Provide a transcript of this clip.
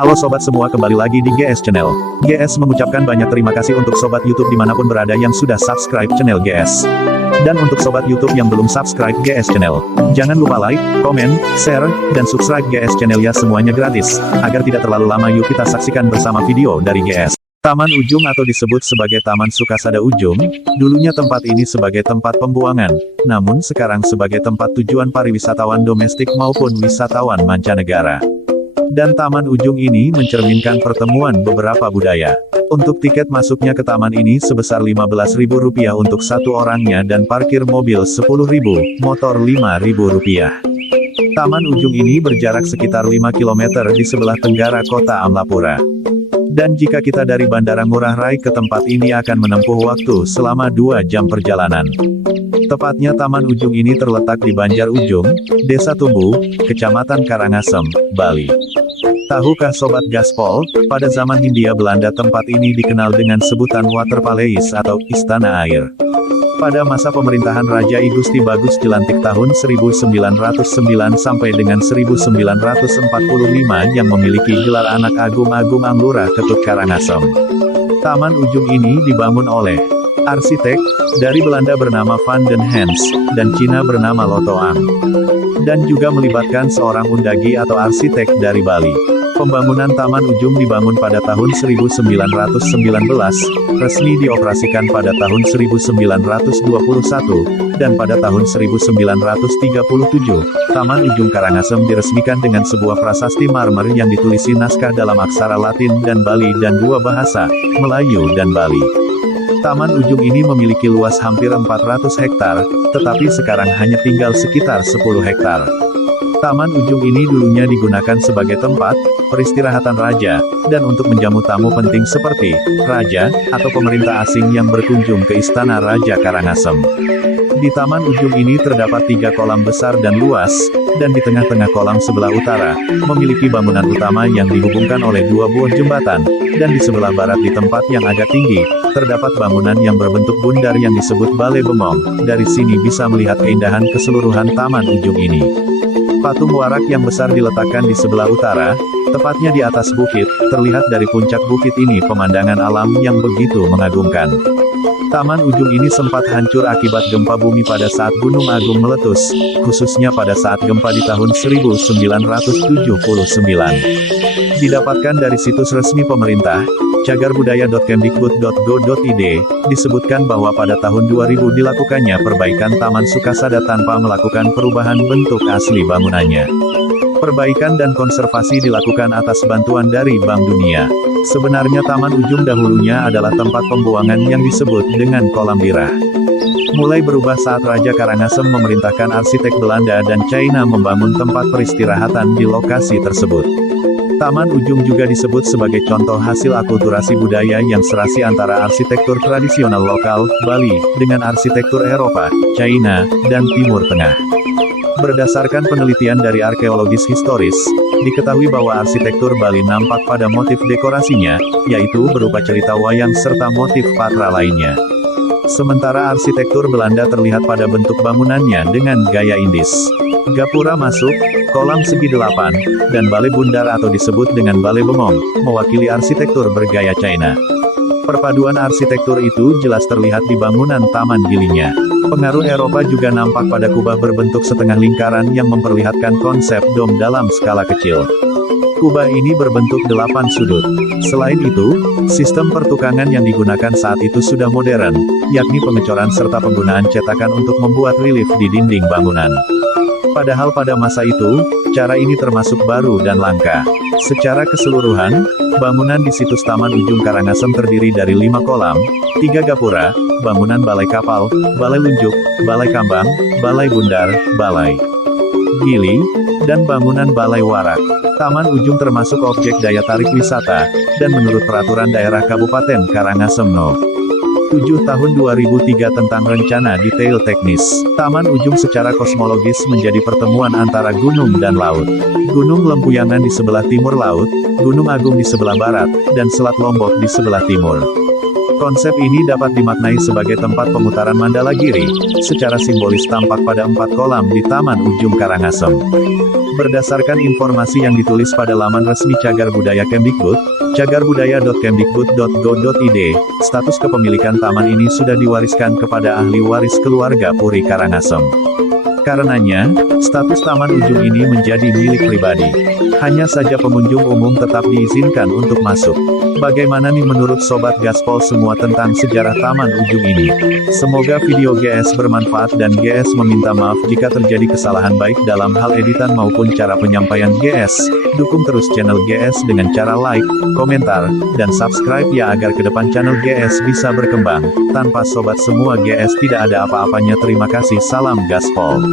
Halo sobat semua, kembali lagi di GS Channel. GS mengucapkan banyak terima kasih untuk sobat YouTube dimanapun berada yang sudah subscribe channel GS. Dan untuk sobat YouTube yang belum subscribe GS Channel, jangan lupa like, komen, share, dan subscribe GS Channel ya, semuanya gratis. Agar tidak terlalu lama, yuk kita saksikan bersama video dari GS. Taman Ujung atau disebut sebagai Taman Sukasada Ujung, dulunya tempat ini sebagai tempat pembuangan, namun sekarang sebagai tempat tujuan pariwisatawan domestik maupun wisatawan mancanegara. Dan Taman Ujung ini mencerminkan pertemuan beberapa budaya. Untuk tiket masuknya ke taman ini sebesar Rp15.000 untuk satu orangnya dan parkir mobil Rp10.000, motor Rp5.000. Taman Ujung ini berjarak sekitar 5 km di sebelah tenggara kota Amlapura. Dan jika kita dari Bandara Ngurah Rai ke tempat ini akan menempuh waktu selama 2 jam perjalanan. Tepatnya Taman Ujung ini terletak di Banjar Ujung, Desa Tumbu, Kecamatan Karangasem, Bali. Tahukah Sobat Gaspol, pada zaman Hindia Belanda tempat ini dikenal dengan sebutan Water Palace atau Istana Air. Pada masa pemerintahan Raja I Gusti Bagus Jelantik tahun 1909 sampai dengan 1945 yang memiliki gelar Anak Agung Anglura Ketut Karangasem. Taman Ujung ini dibangun oleh arsitek dari Belanda bernama Van den Hens, dan Cina bernama Lotto Ang. Dan juga melibatkan seorang undagi atau arsitek dari Bali. Pembangunan Taman Ujung dibangun pada tahun 1919, resmi dioperasikan pada tahun 1921, dan pada tahun 1937, Taman Ujung Karangasem diresmikan dengan sebuah prasasti marmer yang ditulisi naskah dalam aksara Latin dan Bali dan 2 bahasa, Melayu dan Bali. Taman Ujung ini memiliki luas hampir 400 hektar, tetapi sekarang hanya tinggal sekitar 10 hektar. Taman Ujung ini dulunya digunakan sebagai tempat peristirahatan raja, dan untuk menjamu tamu penting seperti raja atau pemerintah asing yang berkunjung ke Istana Raja Karangasem. Di Taman Ujung ini terdapat 3 kolam besar dan luas, dan di tengah-tengah kolam sebelah utara, memiliki bangunan utama yang dihubungkan oleh 2 buah jembatan, dan di sebelah barat di tempat yang agak tinggi, terdapat bangunan yang berbentuk bundar yang disebut Balai Bemong. Dari sini bisa melihat keindahan keseluruhan Taman Ujung ini. Patung warak yang besar diletakkan di sebelah utara, tepatnya di atas bukit. Terlihat dari puncak bukit ini pemandangan alam yang begitu mengagumkan. Taman Ujung ini sempat hancur akibat gempa bumi pada saat Gunung Agung meletus, khususnya pada saat gempa di tahun 1979. Didapatkan dari situs resmi pemerintah, cagarbudaya.kemdikbud.go.id, disebutkan bahwa pada tahun 2000 dilakukannya perbaikan Taman Sukasada tanpa melakukan perubahan bentuk asli bangunannya. Perbaikan dan konservasi dilakukan atas bantuan dari Bank Dunia. Sebenarnya Taman Ujung dahulunya adalah tempat pembuangan yang disebut dengan kolam birah. Mulai berubah saat Raja Karangasem memerintahkan arsitek Belanda dan China membangun tempat peristirahatan di lokasi tersebut. Taman Ujung juga disebut sebagai contoh hasil akulturasi budaya yang serasi antara arsitektur tradisional lokal, Bali, dengan arsitektur Eropa, China, dan Timur Tengah. Berdasarkan penelitian dari arkeologis historis, diketahui bahwa arsitektur Bali nampak pada motif dekorasinya, yaitu berupa cerita wayang serta motif patra lainnya. Sementara arsitektur Belanda terlihat pada bentuk bangunannya dengan gaya Indis. Gapura masuk, kolam segi 8, dan balai bundar atau disebut dengan balai bemong, mewakili arsitektur bergaya China. Perpaduan arsitektur itu jelas terlihat di bangunan taman gilinya. Pengaruh Eropa juga nampak pada kubah berbentuk setengah lingkaran yang memperlihatkan konsep dom dalam skala kecil. Kubah ini berbentuk 8 sudut. Selain itu, sistem pertukangan yang digunakan saat itu sudah modern, yakni pengecoran serta penggunaan cetakan untuk membuat relief di dinding bangunan. Padahal pada masa itu, cara ini termasuk baru dan langka. Secara keseluruhan, bangunan di situs Taman Ujung Karangasem terdiri dari 5 kolam, 3 gapura, bangunan balai kapal, balai lunjuk, balai kambang, balai bundar, balai gili, dan bangunan balai warak. Taman Ujung termasuk objek daya tarik wisata, dan menurut Peraturan Daerah Kabupaten Karangasem No. 7 Tahun 2003 tentang rencana detail teknis, Taman Ujung secara kosmologis menjadi pertemuan antara gunung dan laut. Gunung Lempuyangan di sebelah timur laut, Gunung Agung di sebelah barat, dan Selat Lombok di sebelah timur. Konsep ini dapat dimaknai sebagai tempat pemutaran Mandala Giri, secara simbolis tampak pada 4 kolam di Taman Ujung Karangasem. Berdasarkan informasi yang ditulis pada laman resmi Cagar Budaya Kemdikbud, cagarbudaya.kemdikbud.go.id, status kepemilikan taman ini sudah diwariskan kepada ahli waris keluarga Puri Karangasem. Karenanya, status Taman Ujung ini menjadi milik pribadi. Hanya saja pengunjung umum tetap diizinkan untuk masuk. Bagaimana nih menurut Sobat Gaspol semua tentang sejarah Taman Ujung ini? Semoga video GS bermanfaat dan GS meminta maaf jika terjadi kesalahan baik dalam hal editan maupun cara penyampaian GS. Dukung terus channel GS dengan cara like, komentar, dan subscribe ya agar ke depan channel GS bisa berkembang. Tanpa sobat semua GS tidak ada apa-apanya. Terima kasih, salam Gaspol.